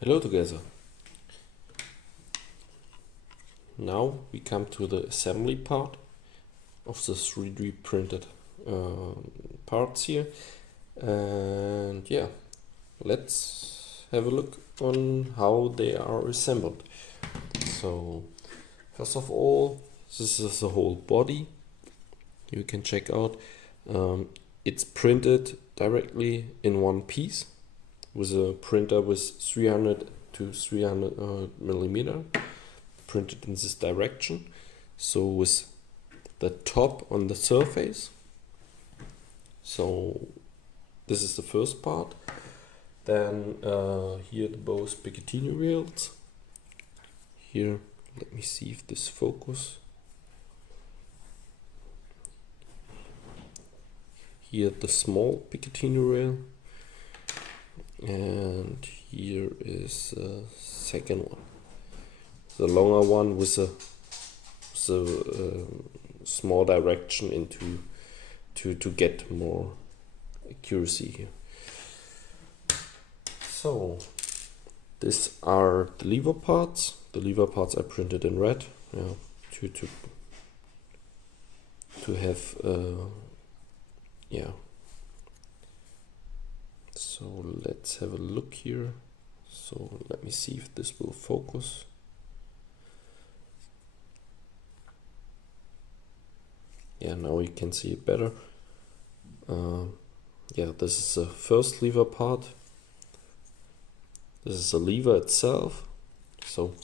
Hello together. Now we come to the assembly part of the 3D printed parts here, and yeah, let's have a look on how they are assembled. So first of all, this is the whole body. You can check out. It's printed directly in one piece with a printer with 300 to 300 millimeter, printed in this direction. So with the top on the surface. So this is the first part. Then here the both Picatinny rails. Here, let me see if this focus. Here the small Picatinny rail. And here is the second one, the longer one with a small direction into to get more accuracy here. So these are the lever parts. The lever parts are printed in red, yeah, to have yeah. So let's have a look here. So let me see if this will focus. Yeah, now you can see it better. Yeah, this is the first lever part. This is the lever itself. So,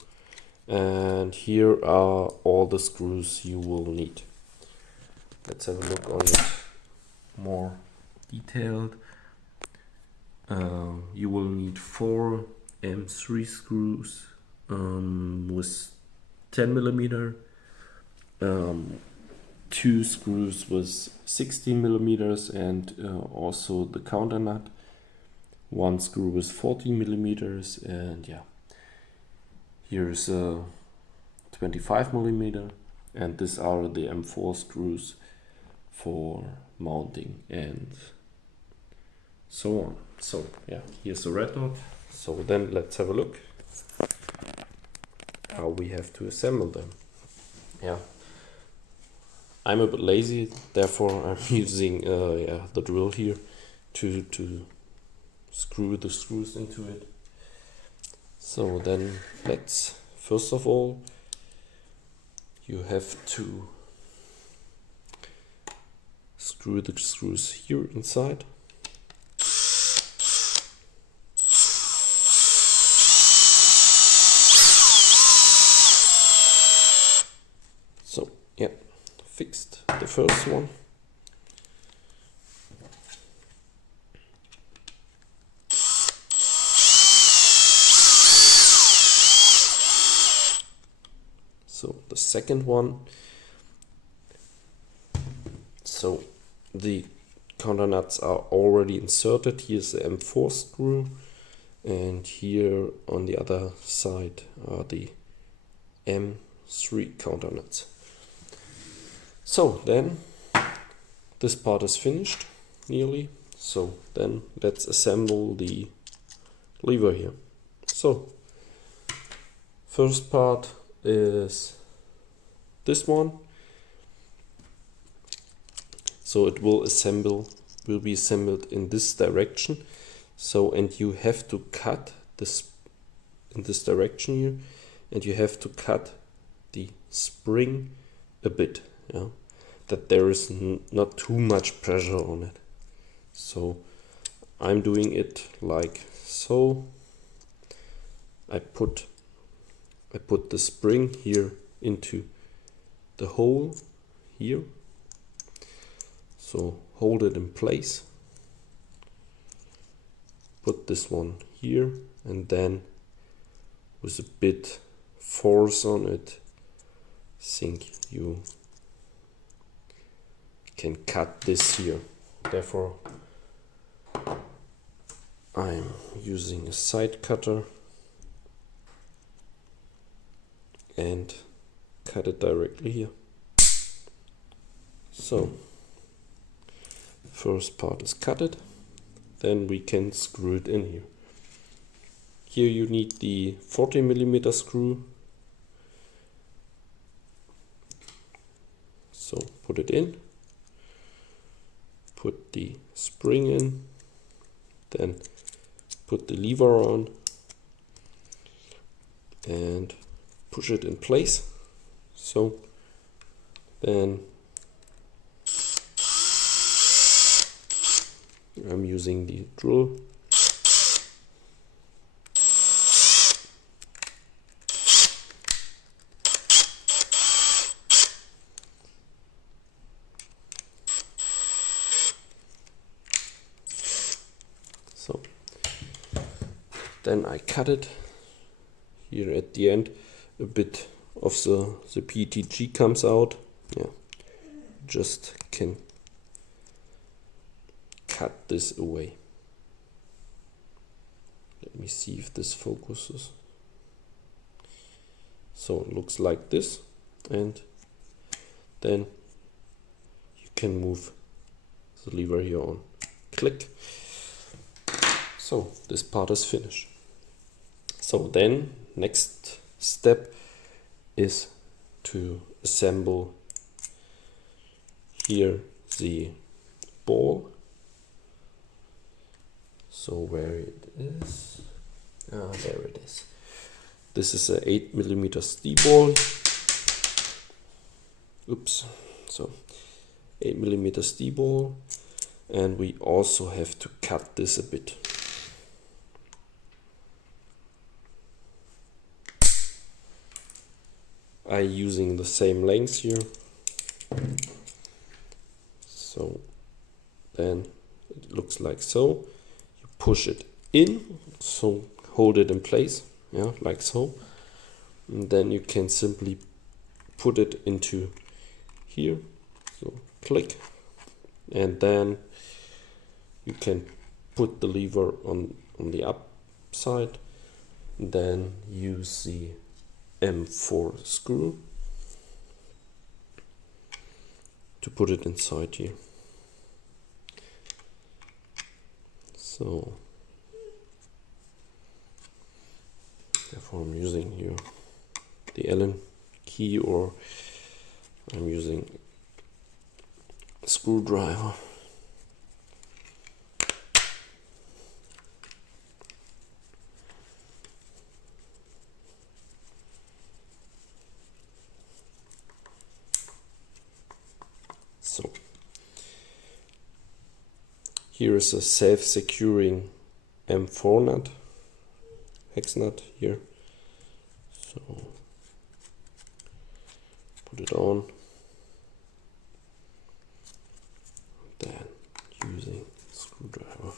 and here are all the screws you will need. Let's have a look on it more detailed. You will need 4 M3 screws with 10 millimeter, 2 screws with 16 millimeters, and also the counter nut. 1 screw with 14 millimeters, and yeah, here's a 25 millimeter, and these are the M4 screws for mounting and so on. So yeah, here's the red knot. So then let's have a look how we have to assemble them. Yeah, I'm a bit lazy, therefore I'm using the drill here to screw the screws into it. So then let's, first of all, you have to screw the screws here inside. So yeah, fixed the first one. So the second one. So the counter nuts are already inserted. Here's the M4 screw, and here on the other side are the M3 counter nuts. So then this part is finished nearly. So then let's assemble the lever here. So first part is this one. So it will be assembled in this direction. So, and you have to cut this in this direction here, and you have to cut the spring a bit, yeah, that there is not too much pressure on it. So I'm doing it like so. I put the spring here into the hole here. So hold it in place. Put this one here, and then with a bit force on it, I think you can cut this here. Therefore I'm using a side cutter and cut it directly here. So first part is cut it, then we can screw it in here. Here you need the 40mm screw. So put it in, put the spring in, then put the lever on and push it in place. So then I'm using the drill. So then I cut it. Here at the end a bit of the PETG comes out. Yeah, just can cut this away. Let me see if this focuses. So it looks like this, and then you can move the lever here on. Click. So this part is finished. So then next step is to assemble here the ball. So where it is, there it is. This is a 8mm steel ball. Oops. So 8mm steel ball, and we also have to cut this a bit. I'm using the same length here. So then it looks like so. You push it in, so hold it in place, yeah, like so. And then you can simply put it into here. So click, and then you can put the lever on the up side. Then use the M4 screw to put it inside here. So therefore I'm using here the Allen key, or I'm using a screwdriver. So here is a self-securing M4 nut, hex nut here. So put it on, then using a screwdriver,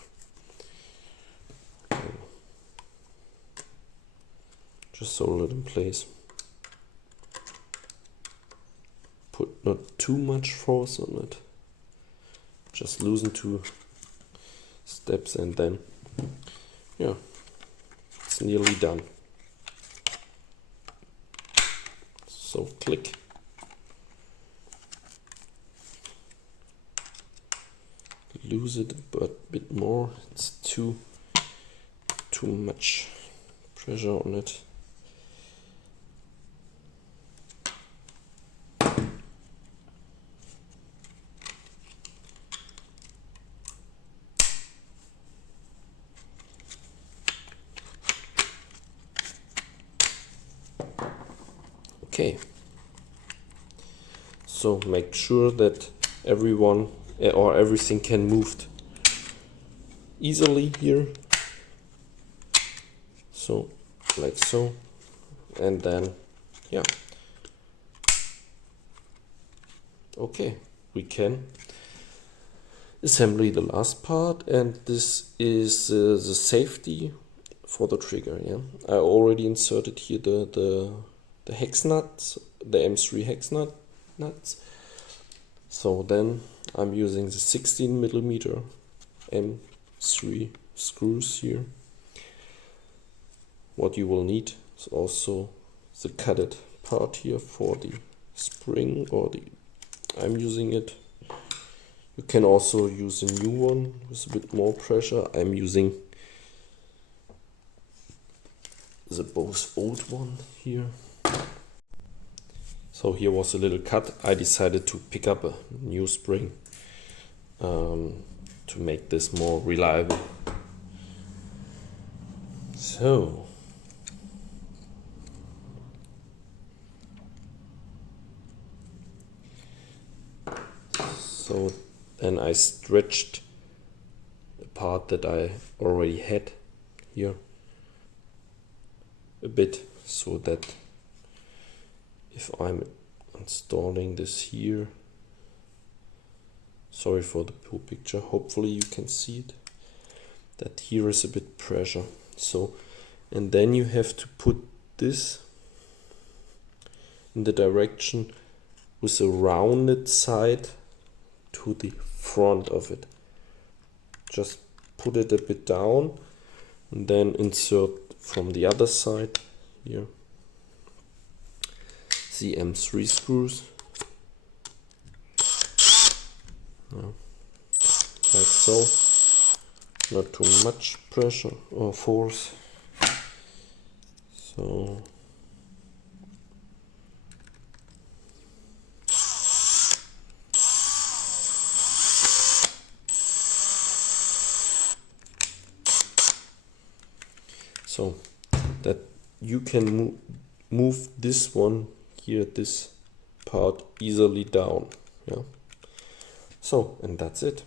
just solder it in place. Put not too much force on it, just loosen 2 steps, and then yeah, it's nearly done. So click, lose it a bit more, it's too much pressure on it. Okay, so make sure that everyone or everything can move easily here. So like so, and then yeah, okay, we can assembly the last part, and this is the safety for the trigger. Yeah, I already inserted here the hex nuts, the M3 hex nuts. So then I'm using the 16mm M3 screws here. What you will need is also the cutted part here for the spring, or I'm using it. You can also use a new one with a bit more pressure. I'm using the both old one here. So here was a little cut. I decided to pick up a new spring to make this more reliable. So then I stretched the part that I already had here a bit, so that if I'm installing this here, sorry for the poor picture, hopefully you can see it, that here is a bit pressure. So, and then you have to put this in the direction with a rounded side to the front of it. Just put it a bit down and then insert from the other side here the M3 screws, like so, not too much pressure or force. So that you can move this one here, this part easily down. Yeah. So, and that's it.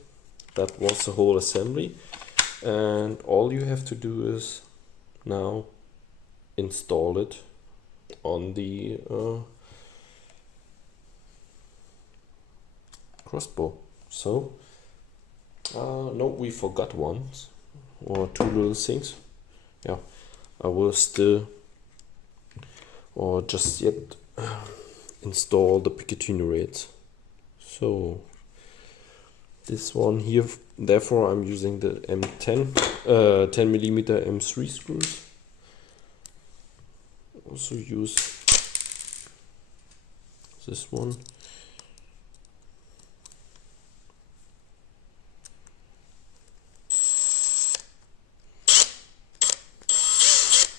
That was the whole assembly, and all you have to do is now install it on the crossbow. So no, we forgot one or two little things. Yeah, I will still or just yet install the picatinny rails. So this one here, therefore I'm using the M10 10mm M3 screws. Also use this one.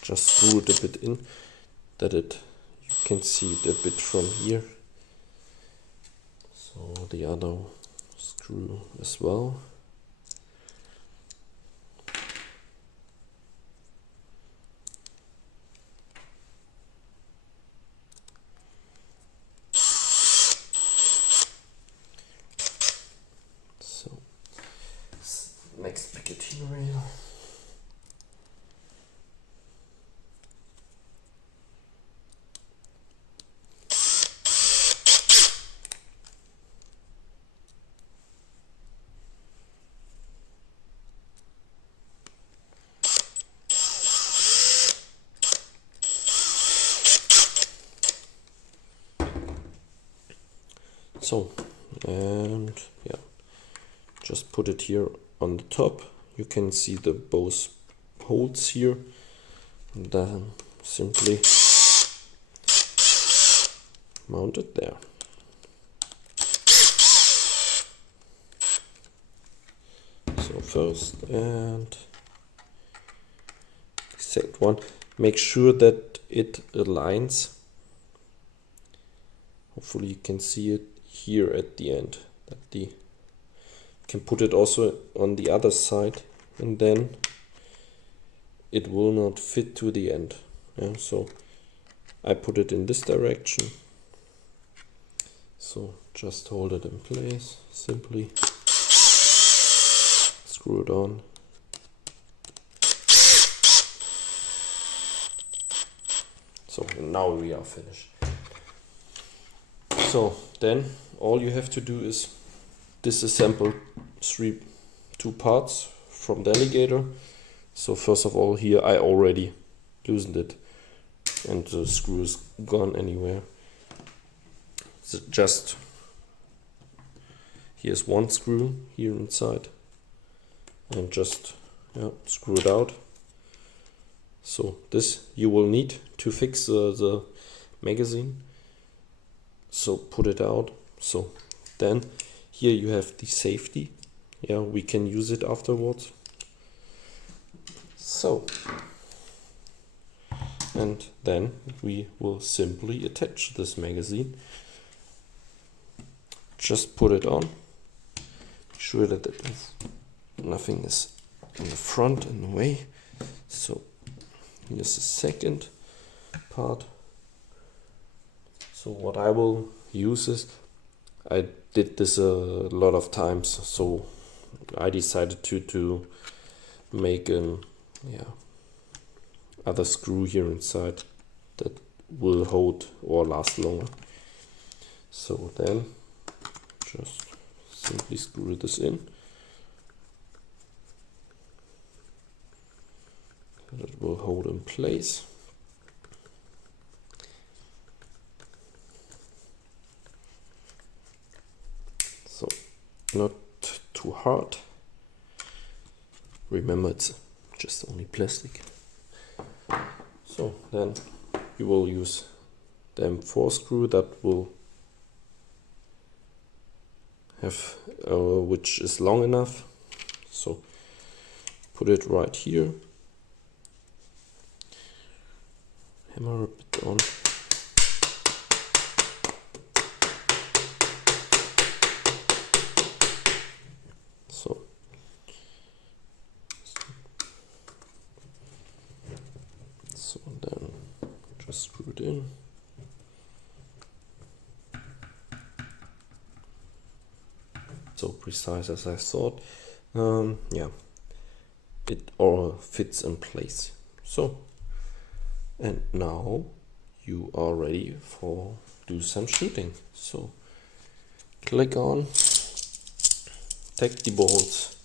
Just screw it a bit in, that you can see it a bit from here. So the other screw as well. So next picatinny rail. So, and yeah, just put it here on the top. You can see the both holes here, and then simply mount it there. So first and second one, make sure that it aligns. Hopefully you can see it here at the end, that you can put it also on the other side, and then it will not fit to the end. Yeah, so I put it in this direction. So just hold it in place, simply screw it on. So now we are finished. So then all you have to do is disassemble two parts from the Alligator. So first of all, here I already loosened it and the screw is gone anywhere. So just here's one screw here inside, and just screw it out. So this you will need to fix the magazine. So put it out. So then here you have the safety. Yeah, we can use it afterwards. So and then we will simply attach this magazine. Just put it on, make sure that nothing is in the front in the way. So here's the second part. So what I will use is, I did this a lot of times, so I decided to make an other screw here inside that will hold or last longer. So then just simply screw this in. It will hold in place. So not too hard. Remember, it's just only plastic. So then you will use the M4 screw that will have which is long enough. So put it right here. Hammer a bit on. So then just screw it in. So precise as I thought. Yeah, it all fits in place. So, and now you are ready for do some shooting. So click on, take the bolts,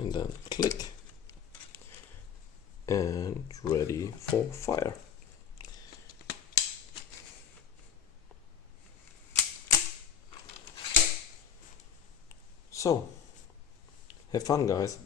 and then click, and ready for fire. So, have fun, guys.